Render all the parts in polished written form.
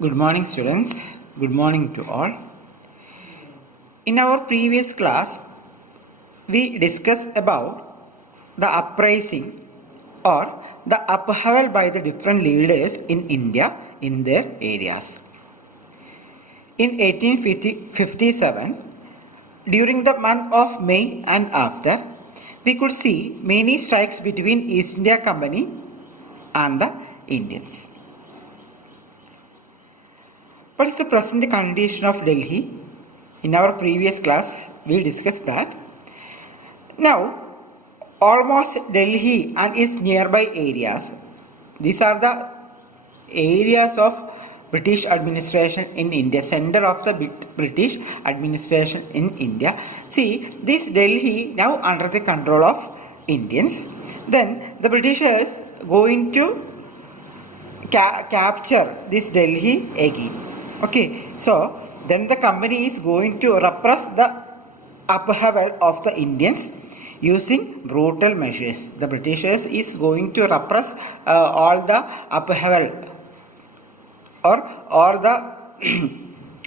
Good morning, students. Good morning to all. In our previous class, we discussed about the uprising or the upheaval by the different leaders in India in their areas. In 1857, during the month of May and after, we could see many strikes between East India Company and the Indians. What is the present condition of Delhi? In our previous class, we discussed that. Now, almost Delhi and its nearby areas, these are the areas of British administration in India, center of the British administration in India. See, this Delhi now under the control of Indians. Then the Britishers going to capture this Delhi again. Okay, so then the company is going to repress the upheaval of the Indians using brutal measures. The Britishers is going to repress all the upheaval or the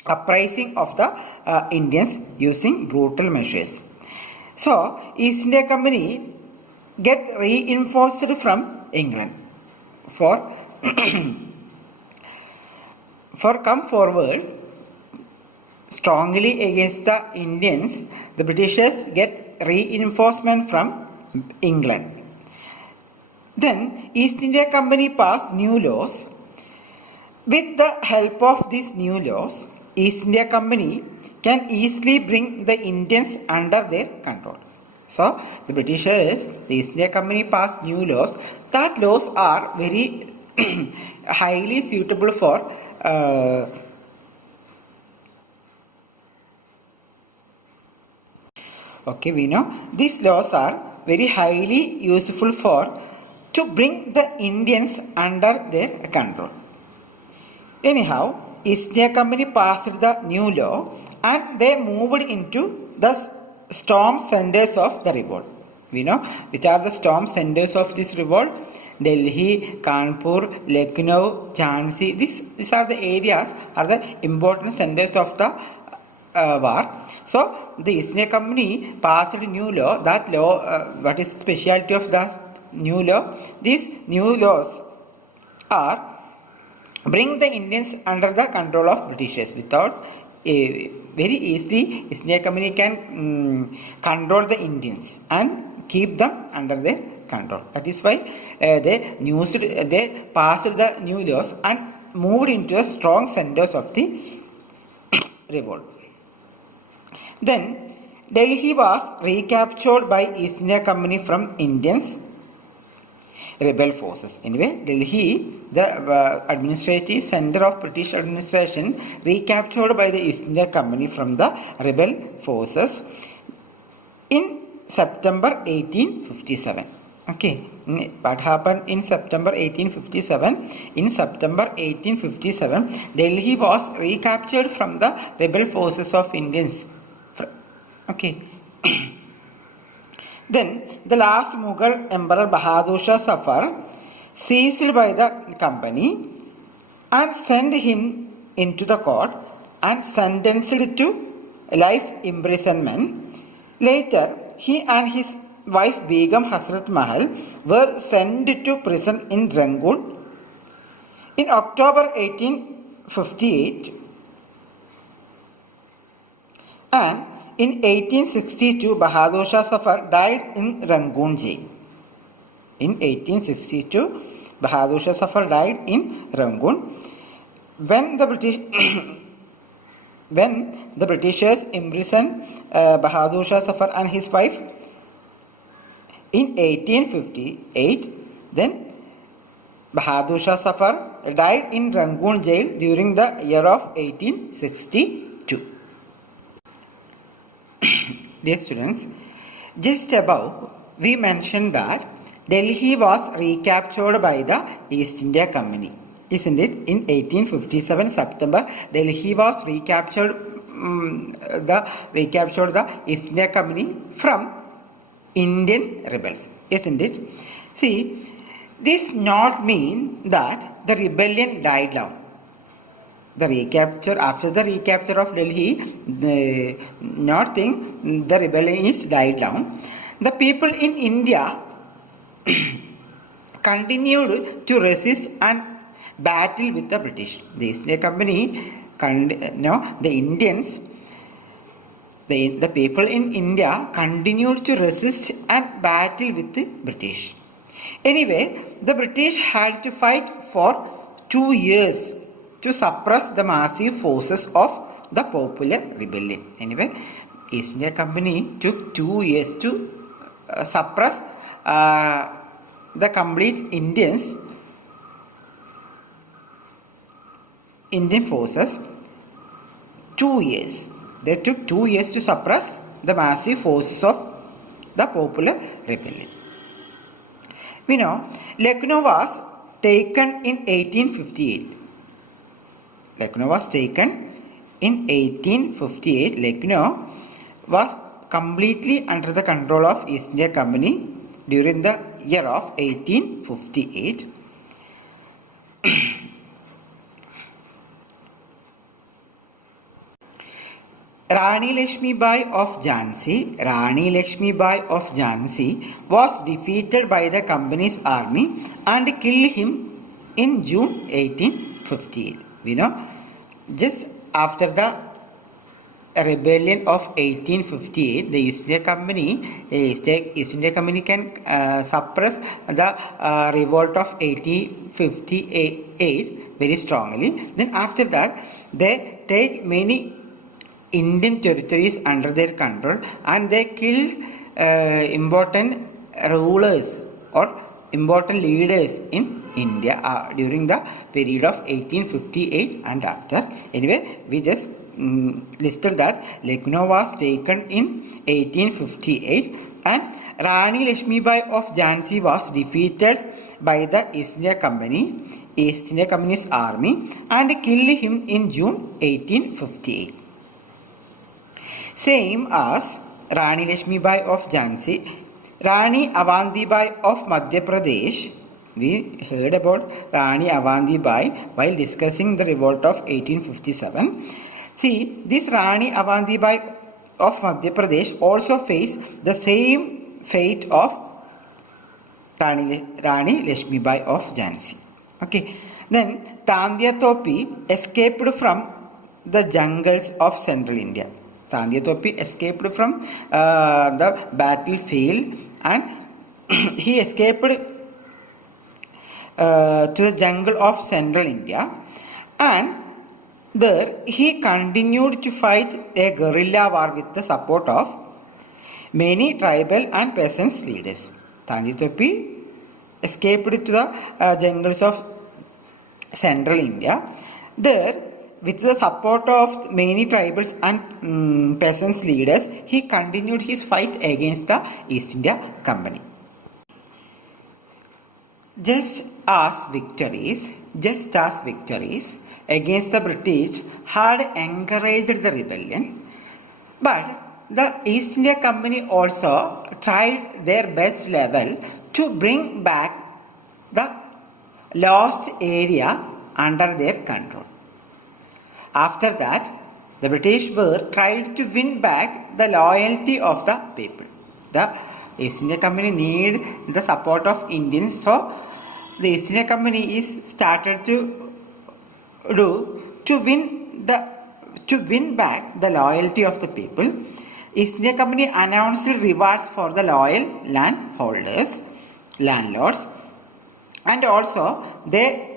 uprising of the Indians using brutal measures. So East India Company get reinforced from England for come forward strongly against the Indians. The Britishers get reinforcement from England. Then East India Company passed new laws. With the help of these new laws, East India Company can easily bring the Indians under their control. So the Britishers, the East India Company passed new laws. That laws are very highly suitable for okay, we know these laws are very highly useful for to bring the Indians under their control. Anyhow, East India Company passed the new law and they moved into the storm centers of the revolt. We know which are the storm centers of this revolt. Delhi, Kanpur, Lucknow, Jhansi. These are the areas, are the important centers of the war. So the East India Company passed a new law. That law, what is the specialty of the new law? These new laws are bring the Indians under the control of Britishers. Without very easily, East India Company can control the Indians and keep them under their control. That is why they passed the new laws and moved into the strong centers of the revolt. Then Delhi was recaptured by East India Company from Indians rebel forces. Anyway, Delhi, the administrative center of British administration, recaptured by the East India Company from the rebel forces in September 1857. Okay, what happened in September 1857? In September 1857, Delhi was recaptured from the rebel forces of Indians. Okay. Then the last Mughal Emperor Bahadur Shah Zafar seized by the company and sent him into the court and sentenced to life imprisonment. Later, he and his wife Begum Hasrat Mahal were sent to prison in Rangoon. In October 1858 and in 1862, Bahadur Shah Zafar died in Rangoon jail. In 1862, Bahadur Shah Zafar died in Rangoon. When the Britishers imprisoned Bahadur Shah Zafar and his wife in 1858, then Bahadur Shah Zafar died in Rangoon jail during the year of 1862. Dear students, just above we mentioned that Delhi was recaptured by the East India Company, isn't it? In 1857 September, Delhi was recaptured the East India Company from Indian rebels, isn't it? See, this not mean that the rebellion died down. After the recapture of Delhi, not think the rebellion is died down. The people in India continued to resist and battle with the British. The East India Company, the Indians, the people in India continued to resist and battle with the British. Anyway, the British had to fight for 2 years to suppress the massive forces of the popular rebellion. Anyway, East India Company took 2 years to suppress the complete Indian forces. 2 years. They took 2 years to suppress the massive forces of the popular rebellion. We know Lucknow was taken in 1858. Lucknow was taken in 1858. Lucknow was completely under the control of East India Company during the year of 1858. Rani Lakshmi Bai of Jhansi was defeated by the company's army and killed him in June 1858. We know, just after the rebellion of 1858, the East India Company can suppress the revolt of 1858 very strongly. Then after that, they take many Indian territories under their control and they killed important rulers or important leaders in India during the period of 1858 and after. Anyway, we just listed that Lucknow was taken in 1858 and Rani Lakshmi Bai of Jhansi was defeated by the East India Company's army and killed him in June 1858. Same as Rani Lakshmi Bai of Jhansi, Rani Avanti Bai of Madhya Pradesh. We heard about Rani Avanti Bai while discussing the revolt of 1857. See, this Rani Avanti Bai of Madhya Pradesh also faced the same fate of Rani Lakshmi Bai of Jhansi. Okay. Then Tandya Topi escaped from the jungles of central India. Tandya Topi escaped from the battlefield and he escaped to the jungle of central India, and there he continued to fight a guerrilla war with the support of many tribal and peasants leaders. Tandya Topi escaped to the jungles of central India. There, with the support of many tribals and peasants leaders, he continued his fight against the East India Company. Just as victories against the British had encouraged the rebellion, but the East India Company also tried their best level to bring back the lost area under their control. After that, the British were tried to win back the loyalty of the people. The East India Company need the support of Indians, so the East India Company is started to win back the loyalty of the people. East India Company announced rewards for the loyal landlords, and also they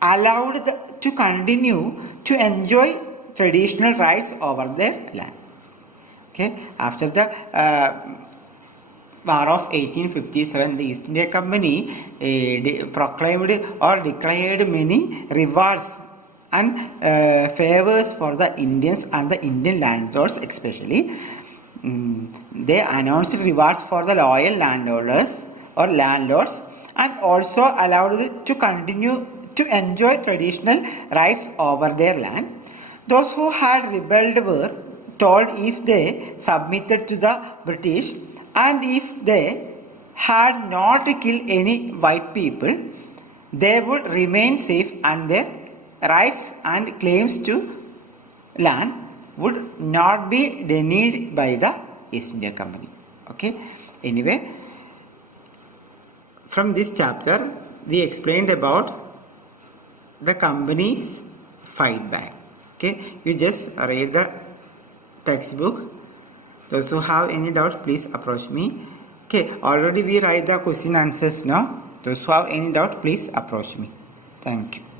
allowed to continue to enjoy traditional rights over their land. Okay, after the War of 1857, the East India Company proclaimed or declared many rewards and favors for the Indians and the Indian landlords especially. They announced rewards for the loyal landlords and also allowed to continue to enjoy traditional rights over their land. Those who had rebelled were told if they submitted to the British and if they had not killed any white people, they would remain safe and their rights and claims to land would not be denied by the East India Company. Okay. Anyway, from this chapter we explained about the company's fight back. Okay, you just read the textbook. Those who have any doubt, please approach me. Okay, already we write the question answers now. Those who have any doubt, please approach me. Thank you.